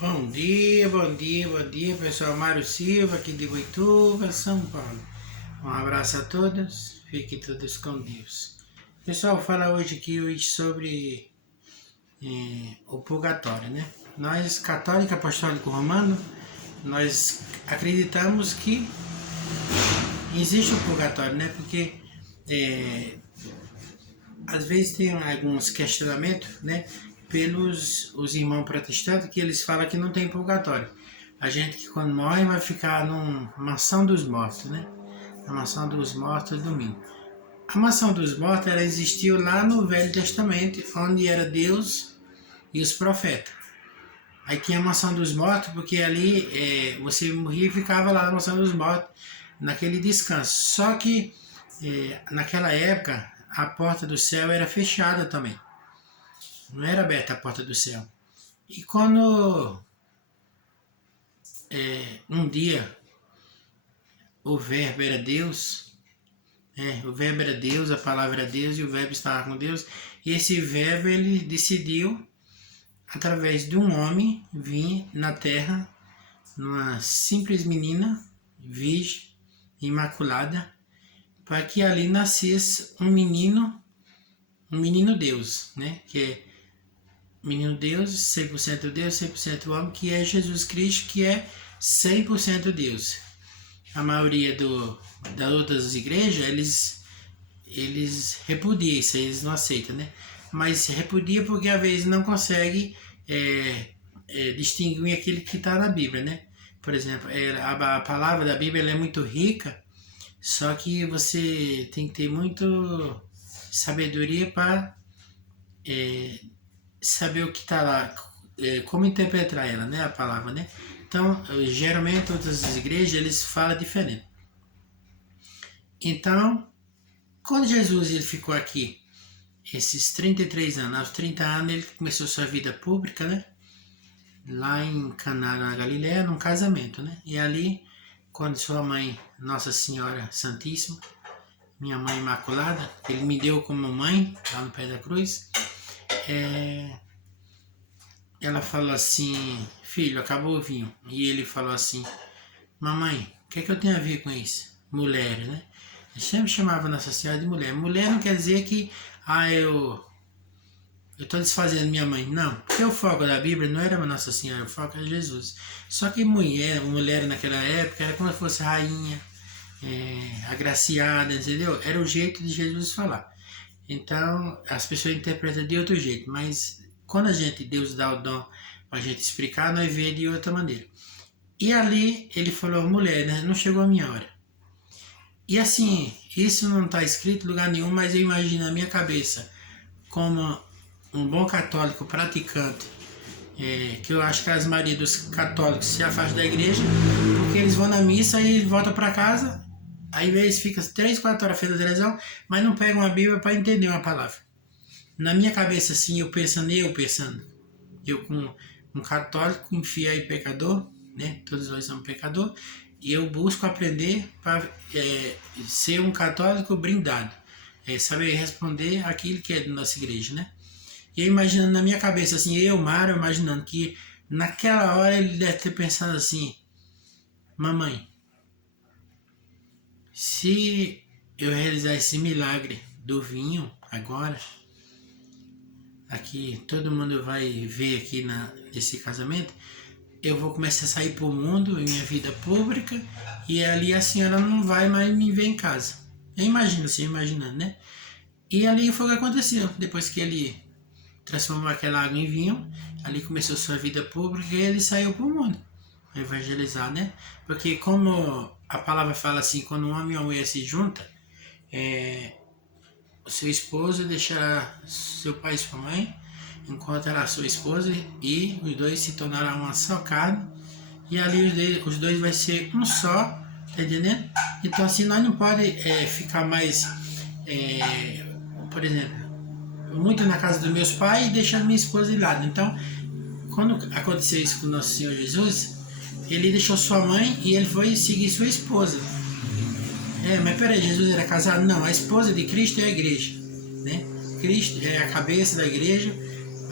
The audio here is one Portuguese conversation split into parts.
Bom dia, pessoal. Mário Silva, aqui de Boituva, São Paulo. Um abraço a todos, fiquem todos com Deus. Pessoal, fala hoje sobre o purgatório, né? Nós, católico apostólico romano, nós acreditamos que existe o purgatório, né? Porque às vezes tem alguns questionamentos, né? Pelos os irmãos protestantes, que eles falam que não tem purgatório. A gente que quando morre vai ficar numa mansão dos mortos, né? A mansão dos mortos do domingo. A mansão dos mortos, ela existiu lá no Velho Testamento, onde era Deus e os profetas. Aí tinha a mansão dos mortos, porque ali você morria e ficava lá na mansão dos mortos, naquele descanso. Só que naquela época, a porta do céu era fechada também. Não era aberta a porta do céu. E quando um dia o verbo era Deus, o verbo era Deus, a palavra era Deus e o verbo estava com Deus, e esse verbo ele decidiu, através de um homem, vir na terra, numa simples menina, virgem, imaculada, para que ali nascesse um menino Deus, né? Que é menino Deus, 100% Deus, 100% homem, que é Jesus Cristo, que é 100% Deus. A maioria das outras igrejas, eles repudiam isso, eles não aceitam, né? Mas repudia porque às vezes não consegue distinguir aquilo que está na Bíblia, né? Por exemplo, a palavra da Bíblia é muito rica, só que você tem que ter muito sabedoria para saber o que está lá, como interpretar ela, né, a palavra, né? Então, geralmente todas as igrejas eles falam diferente. Então, quando Jesus ele ficou aqui, esses 33 anos, aos 30 anos ele começou sua vida pública, né? Lá em Caná, na Galileia, num casamento, né? E ali, quando sua mãe, Nossa Senhora Santíssima, minha mãe Imaculada, ele me deu como mãe, lá no pé da cruz, ela falou assim: filho, acabou o vinho. E ele falou assim: mamãe, o que é que eu tenho a ver com isso? Mulher, né? Eu sempre chamava Nossa Senhora de mulher. Mulher não quer dizer que eu estou desfazendo minha mãe. Não, porque o foco da Bíblia não era Nossa Senhora, o foco era Jesus. Só que mulher naquela época era como se fosse rainha, agraciada, entendeu? Era o jeito de Jesus falar. Então as pessoas interpretam de outro jeito, mas quando Deus dá o dom para a gente explicar, nós vemos de outra maneira. E ali ele falou: mulher, né? Não chegou a minha hora. E assim, isso não está escrito em lugar nenhum, mas eu imagino na minha cabeça, como um bom católico praticante, que eu acho que as maioria dos católicos se afastam da igreja, porque eles vão na missa e voltam para casa, aí eles ficam 3, 4 horas frente à televisão, mas não pegam a Bíblia para entender uma palavra. Na minha cabeça, assim, eu pensando, eu com um católico, infiel e pecador, né? Todos nós somos pecadores, e eu busco aprender para ser um católico brindado, saber responder aquilo que é da nossa igreja, né? E eu imaginando na minha cabeça, assim, Mário, imaginando que naquela hora ele deve ter pensado assim: mamãe, se eu realizar esse milagre do vinho agora, aqui todo mundo vai ver aqui nesse casamento, eu vou começar a sair pro mundo em minha vida pública, e ali a senhora não vai mais me ver em casa. Eu imagino assim, imaginando, né? E ali foi o que aconteceu. Depois que ele transformou aquela água em vinho, ali começou sua vida pública e ele saiu pro mundo evangelizar, né? Porque como a palavra fala assim, quando um homem e uma mulher se juntam, o seu esposo deixará seu pai e sua mãe, encontrará sua esposa, e os dois se tornarão uma só carne, e ali os dois vai ser um só, tá entendendo? Então assim, nós não pode ficar mais, por exemplo, muito na casa dos meus pais e deixando minha esposa de lado. Então, quando aconteceu isso com o nosso Senhor Jesus, ele deixou sua mãe e ele foi seguir sua esposa. Mas peraí, Jesus era casado? Não, a esposa de Cristo é a igreja, né? Cristo é a cabeça da igreja,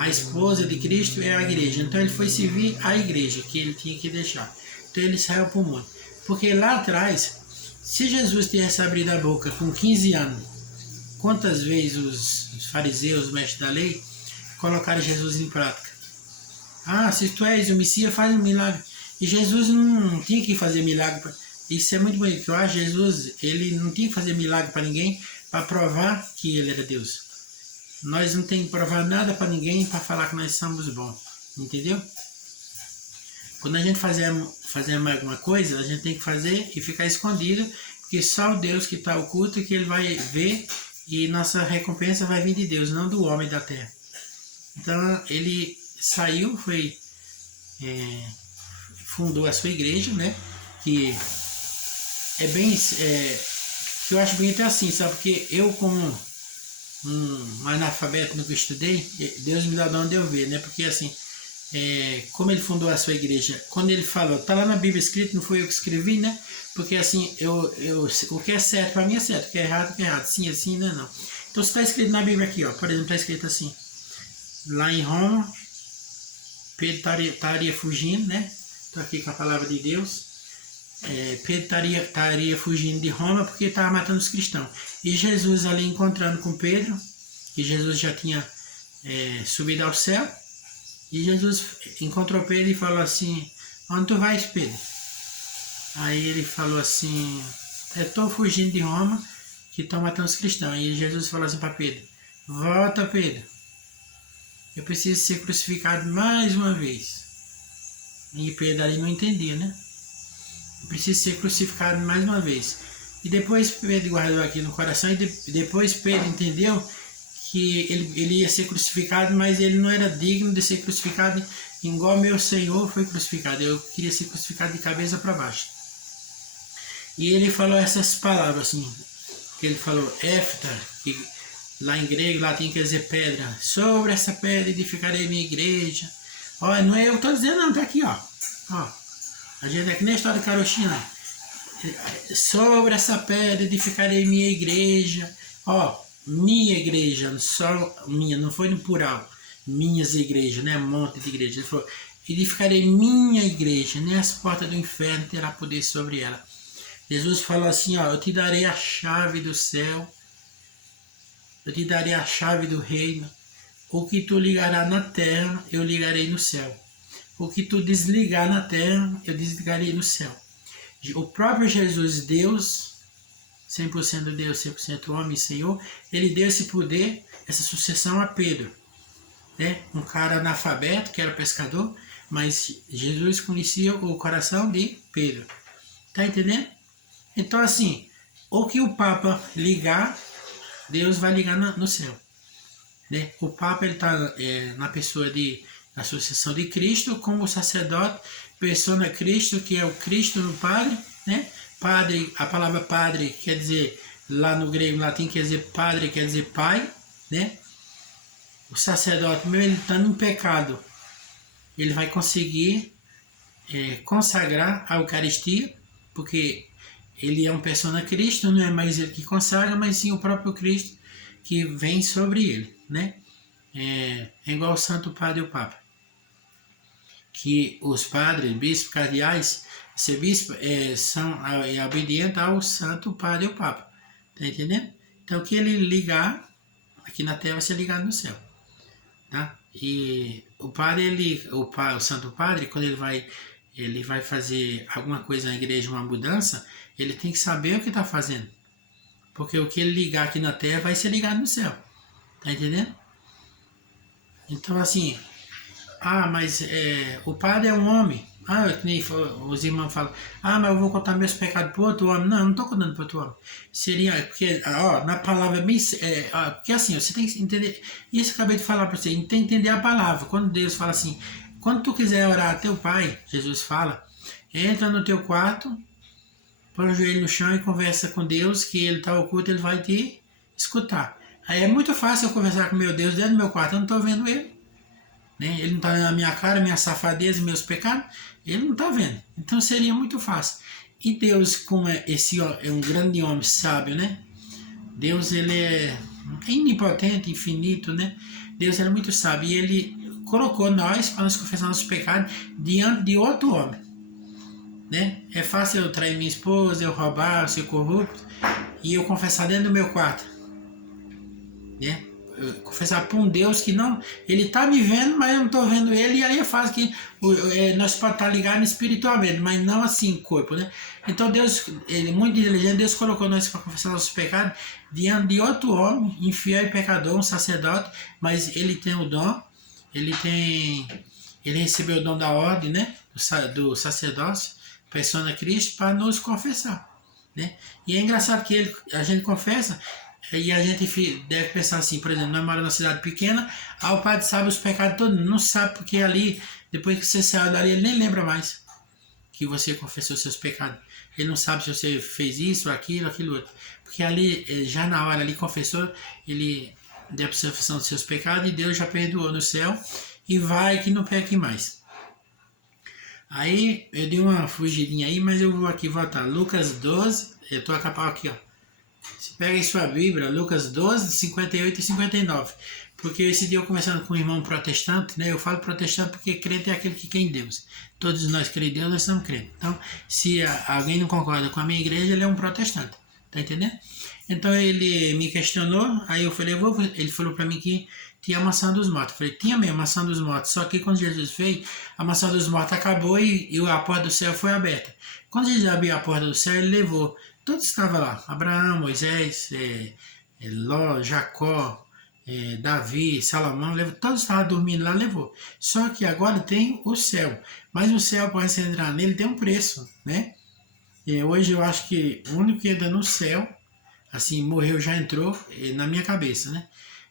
a esposa de Cristo é a igreja. Então ele foi servir a igreja, que ele tinha que deixar. Então ele saiu para o mundo. Porque lá atrás, se Jesus tivesse abrido a boca com 15 anos, quantas vezes os fariseus, os mestres da lei, colocaram Jesus em prática? Ah, se tu és o Messias, faz um milagre. E Jesus não tinha que fazer milagre. Isso é muito bonito. Eu acho que Jesus, ele não tinha que fazer milagre para ninguém para provar que ele era Deus. Nós não temos que provar nada para ninguém para falar que nós somos bons. Entendeu? Quando a gente fazer alguma coisa, a gente tem que fazer e ficar escondido, porque só o Deus que está oculto que ele vai ver e nossa recompensa vai vir de Deus, não do homem da terra. Então ele saiu, fundou a sua igreja, né? Que é bem, que eu acho bonito é assim, sabe? Porque eu, como um analfabeto no que eu estudei, Deus me dá de onde eu ver, né? Porque assim, como ele fundou a sua igreja, quando ele falou, tá lá na Bíblia escrito, não foi eu que escrevi, né? Porque assim, o que é certo para mim é certo, o que é errado, sim, assim, não é não. Então se está escrito na Bíblia aqui, ó, por exemplo, está escrito assim, lá em Roma, Pedro estaria fugindo, né? Estou aqui com a palavra de Deus. Pedro estaria fugindo de Roma porque estava matando os cristãos. E Jesus ali encontrando com Pedro, que Jesus já tinha subido ao céu, e Jesus encontrou Pedro e falou assim, onde tu vais, Pedro? Aí ele falou assim, estou fugindo de Roma, que estão matando os cristãos. E Jesus falou assim para Pedro, volta, Pedro, eu preciso ser crucificado mais uma vez. E Pedro ali não entendia, né? Eu preciso ser crucificado mais uma vez. E depois Pedro guardou aqui no coração, e depois Pedro entendeu que ele ia ser crucificado, mas ele não era digno de ser crucificado igual meu Senhor foi crucificado. Eu queria ser crucificado de cabeça para baixo. E ele falou essas palavras assim, que ele falou, Éfta, que lá em grego, latim quer dizer pedra. Sobre essa pedra edificarei minha igreja. Olha, não é eu que estou dizendo não, tá aqui, ó. A gente é que nem a história de Carochinha. Sobre essa pedra edificarei minha igreja. Minha igreja, só minha, não foi no plural. Minhas igrejas, né? Um monte de igrejas. Ele falou, edificarei minha igreja, nem as portas do inferno terá poder sobre ela. Jesus falou assim, eu te darei a chave do céu, eu te darei a chave do reino. O que tu ligará na terra, eu ligarei no céu. O que tu desligar na terra, eu desligarei no céu. O próprio Jesus, Deus, 100% Deus, 100% homem e Senhor, ele deu esse poder, essa sucessão a Pedro. Né? Um cara analfabeto, que era pescador, mas Jesus conhecia o coração de Pedro. Tá entendendo? Então assim, o que o Papa ligar, Deus vai ligar no céu. Né? O Papa está na pessoa da sucessão de Cristo, como o sacerdote, persona Cristo, que é o Cristo no Padre, né? Padre, a palavra padre quer dizer, lá no grego, no latim quer dizer padre, quer dizer pai, né? O sacerdote, mesmo ele estando em pecado, ele vai conseguir consagrar a Eucaristia, porque ele é um persona Cristo, não é mais ele que consagra, mas sim o próprio Cristo que vem sobre ele, né? É igual o Santo Padre e o Papa. Que os padres, bispos, cardeais, ser bispo são obedientes ao Santo Padre e o Papa. Tá entendendo? Então o que ele ligar aqui na terra vai ser ligado no céu. Tá? E o padre, o Santo Padre, quando ele vai fazer alguma coisa na igreja, uma mudança, ele tem que saber o que está fazendo. Porque o que ele ligar aqui na terra vai ser ligado no céu. Tá entendendo? Então assim, mas o padre é um homem. Nem os irmãos falam, mas eu vou contar meus pecados para outro homem. Não, eu não estou contando para outro homem. Seria, porque, na palavra, porque assim, você tem que entender, isso eu acabei de falar para você, tem que entender a palavra. Quando Deus fala assim, quando tu quiser orar a teu pai, Jesus fala, entra no teu quarto, põe o joelho no chão e conversa com Deus, que ele está oculto, ele vai te escutar. Aí é muito fácil eu conversar com meu Deus dentro do meu quarto, eu não estou vendo ele. Né? Ele não está vendo a minha cara, minha safadeza, meus pecados, ele não está vendo. Então seria muito fácil. E Deus, como é um grande homem sábio, né? Deus, ele é onipotente, infinito, né? Deus era muito sábio. E ele colocou nós para nos confessar nossos pecados diante de outro homem, né? É fácil eu trair minha esposa, eu roubar, eu ser corrupto e eu confessar dentro do meu quarto, né? Eu confessar para um Deus que não, ele está me vendo, mas eu não estou vendo ele, e aí é fácil que nós podemos estar ligados espiritualmente, mas não assim corpo, né? Então Deus, ele muito inteligente, Deus colocou nós para confessar nossos pecados diante de outro homem, infiel e pecador, um sacerdote, mas ele tem o dom, ele recebeu o dom da ordem, né? Do sacerdócio, persona Cristo, para nos confessar, né? E é engraçado que a gente confessa. E a gente deve pensar assim, por exemplo, nós moramos numa cidade pequena, o padre sabe os pecados todos, não sabe porque ali, depois que você saiu dali, ele nem lembra mais que você confessou seus pecados. Ele não sabe se você fez isso, aquilo outro. Porque ali, já na hora ali confessou, ele deu a confissão dos seus pecados e Deus já perdoou no céu e vai que não peque mais. Aí, eu dei uma fugidinha aí, mas eu vou aqui voltar. Lucas 12, eu estou a capa aqui, ó. Você pega em sua Bíblia, Lucas 12, 58 e 59. Porque esse dia eu conversando com um irmão protestante, né? Eu falo protestante porque crente é aquele que crê em Deus. Todos nós cremos em Deus, nós somos crentes. Então, se alguém não concorda com a minha igreja, ele é um protestante. Tá entendendo? Então, ele me questionou, aí eu falei, ele falou para mim que tinha a maçã dos mortos. Eu falei, tinha mesmo a maçã dos mortos. Só que quando Jesus veio, a maçã dos mortos acabou e a porta do céu foi aberta. Quando Jesus abriu a porta do céu, ele levou. Todos estavam lá, Abraão, Moisés, Ló, Jacó, Davi, Salomão, todos estavam dormindo lá, levou. Só que agora tem o céu, mas o céu, para você entrar nele, tem um preço, né? E hoje eu acho que o único que entra no céu, assim, morreu, já entrou, na minha cabeça, né?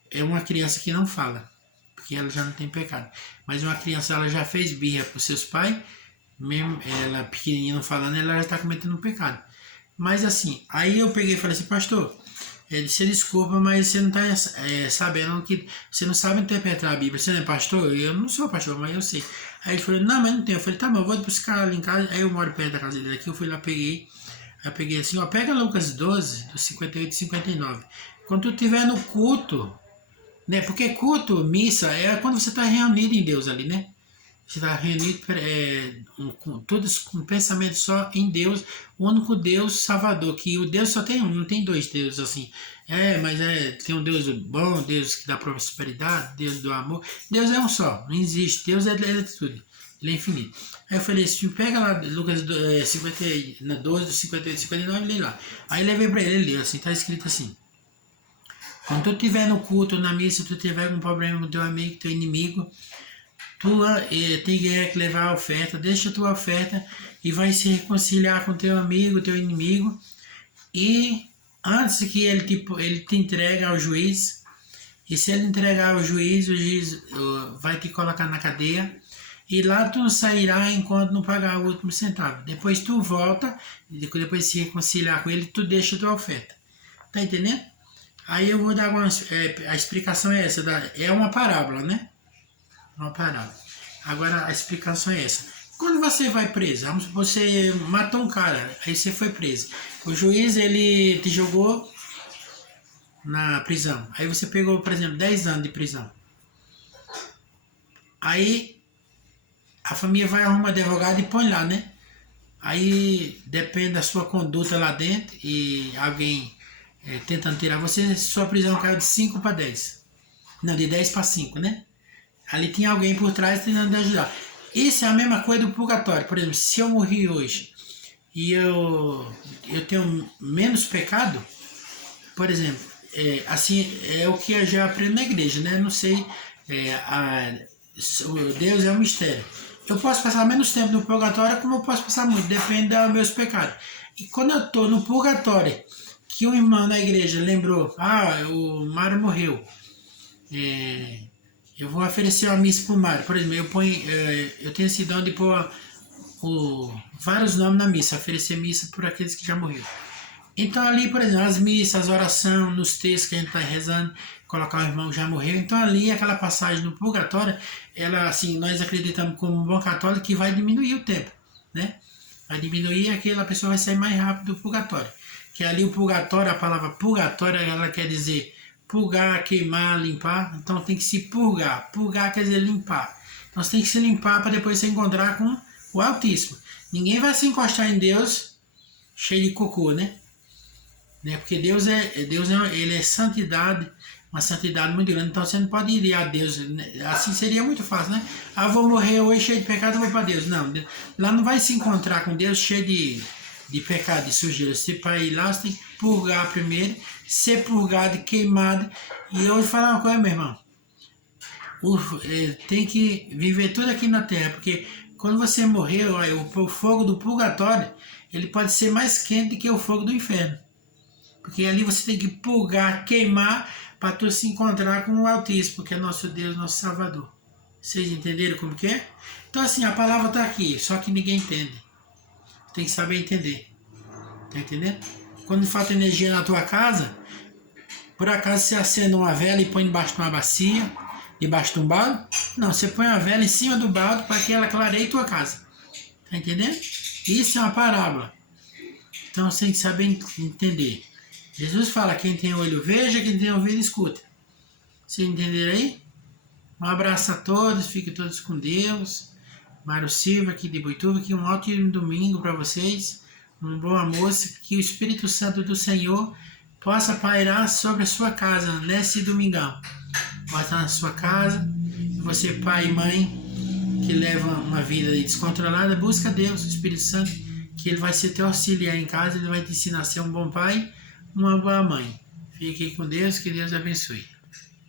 É uma criança que não fala, porque ela já não tem pecado. Mas uma criança, ela já fez birra para os seus pais, mesmo ela pequenininha não falando, ela já está cometendo um pecado. Mas assim, aí eu peguei e falei assim, pastor, você desculpa, mas você não está sabendo que, você não sabe interpretar a Bíblia, você não é pastor? Eu não sou pastor, mas eu sei. Aí ele falou, não, mas não tem. Eu falei, tá bom, eu vou buscar ali em casa, aí eu moro perto da casa dele aqui, eu fui lá, peguei assim, ó, pega Lucas 12, do 58 e 59. Quando tu estiver no culto, né, porque culto, missa, é quando você está reunido em Deus ali, né? Você está reunido todos com pensamento só em Deus, o único Deus Salvador, que o Deus só tem um, não tem dois deuses assim. Mas tem um Deus bom, Deus que dá prosperidade, Deus do amor. Deus é um só, não existe. Deus é de tudo, ele é infinito. Aí eu falei assim, pega lá Lucas 12, 58, 59 e lê lá. Aí levei para ele leu assim, está escrito assim. Quando tu estiver no culto, na missa, tu tiver algum problema com teu amigo, teu inimigo, tem que levar a oferta, deixa a tua oferta e vai se reconciliar com teu amigo, teu inimigo, e antes que ele te entregue ao juiz, e se ele entregar ao juiz, o juiz vai te colocar na cadeia, e lá tu não sairá enquanto não pagar o último centavo. Depois tu volta, depois de se reconciliar com ele, tu deixa a tua oferta. Tá entendendo? Aí eu vou dar a explicação é essa, é uma parábola, né? Uma parábola. Agora a explicação é essa. Quando você vai preso, você matou um cara, aí você foi preso. O juiz, ele te jogou na prisão. Aí você pegou, por exemplo, 10 anos de prisão. Aí a família vai arrumar advogado e põe lá, né? Aí depende da sua conduta lá dentro e alguém tentando tirar você, sua prisão caiu de 5 para 10. Não, de 10 para 5, né? Ali tinha alguém por trás tentando ajudar. Isso é a mesma coisa do purgatório. Por exemplo, se eu morri hoje e eu tenho menos pecado, por exemplo, assim, é o que eu já aprendo na igreja, né? Não sei, Deus é um mistério. Eu posso passar menos tempo no purgatório como eu posso passar muito, depende dos meus pecados. E quando eu estou no purgatório, que um irmão na igreja lembrou, o Mário morreu, eu vou oferecer uma missa para o Mário. Por exemplo, eu tenho esse dom de pôr vários nomes na missa, oferecer missa por aqueles que já morreram. Então ali, por exemplo, as missas, as orações, nos textos que a gente está rezando, colocar o irmão que já morreu. Então ali, aquela passagem do purgatório, ela, assim, nós acreditamos como um bom católico que vai diminuir o tempo, né? Vai diminuir e aquela pessoa vai sair mais rápido do purgatório. Que ali o purgatório, a palavra purgatório, ela quer dizer purgar, queimar, limpar. Então tem que se purgar. Purgar quer dizer limpar. Então você tem que se limpar para depois se encontrar com o Altíssimo. Ninguém vai se encostar em Deus cheio de cocô, né? Porque Deus ele é santidade, uma santidade muito grande. Então você não pode ir a Deus, assim seria muito fácil, né? Ah, vou morrer hoje cheio de pecado, vou para Deus. Não, lá não vai se encontrar com Deus cheio de pecado, de sujeira. Você para ir lá, você tem que purgar primeiro, ser purgado, queimado. E eu vou falar uma coisa, meu irmão. Tem que viver tudo aqui na terra, porque quando você morrer, o fogo do purgatório, ele pode ser mais quente do que o fogo do inferno. Porque ali você tem que purgar, queimar, para tu se encontrar com o Altíssimo, que é nosso Deus, nosso Salvador. Vocês entenderam como que é? Então assim, a palavra está aqui, só que ninguém entende. Tem que saber entender. Tá entendendo? Quando falta energia na tua casa, por acaso você acende uma vela e põe debaixo de uma bacia, debaixo de um balde? Não, você põe a vela em cima do balde para que ela clareie tua casa. Tá entendendo? Isso é uma parábola. Então você tem que saber entender. Jesus fala, quem tem olho veja, quem tem ouvido escuta. Vocês entenderam aí? Um abraço a todos, fiquem todos com Deus. Mário Silva aqui de Boituva, que um ótimo domingo para vocês. Um bom almoço, que o Espírito Santo do Senhor possa pairar sobre a sua casa nesse domingão. Vai estar na sua casa, e você, pai e mãe, que leva uma vida descontrolada, busca Deus, o Espírito Santo, que Ele vai ser teu auxiliar em casa, Ele vai te ensinar a ser um bom pai, uma boa mãe. Fique com Deus, que Deus abençoe.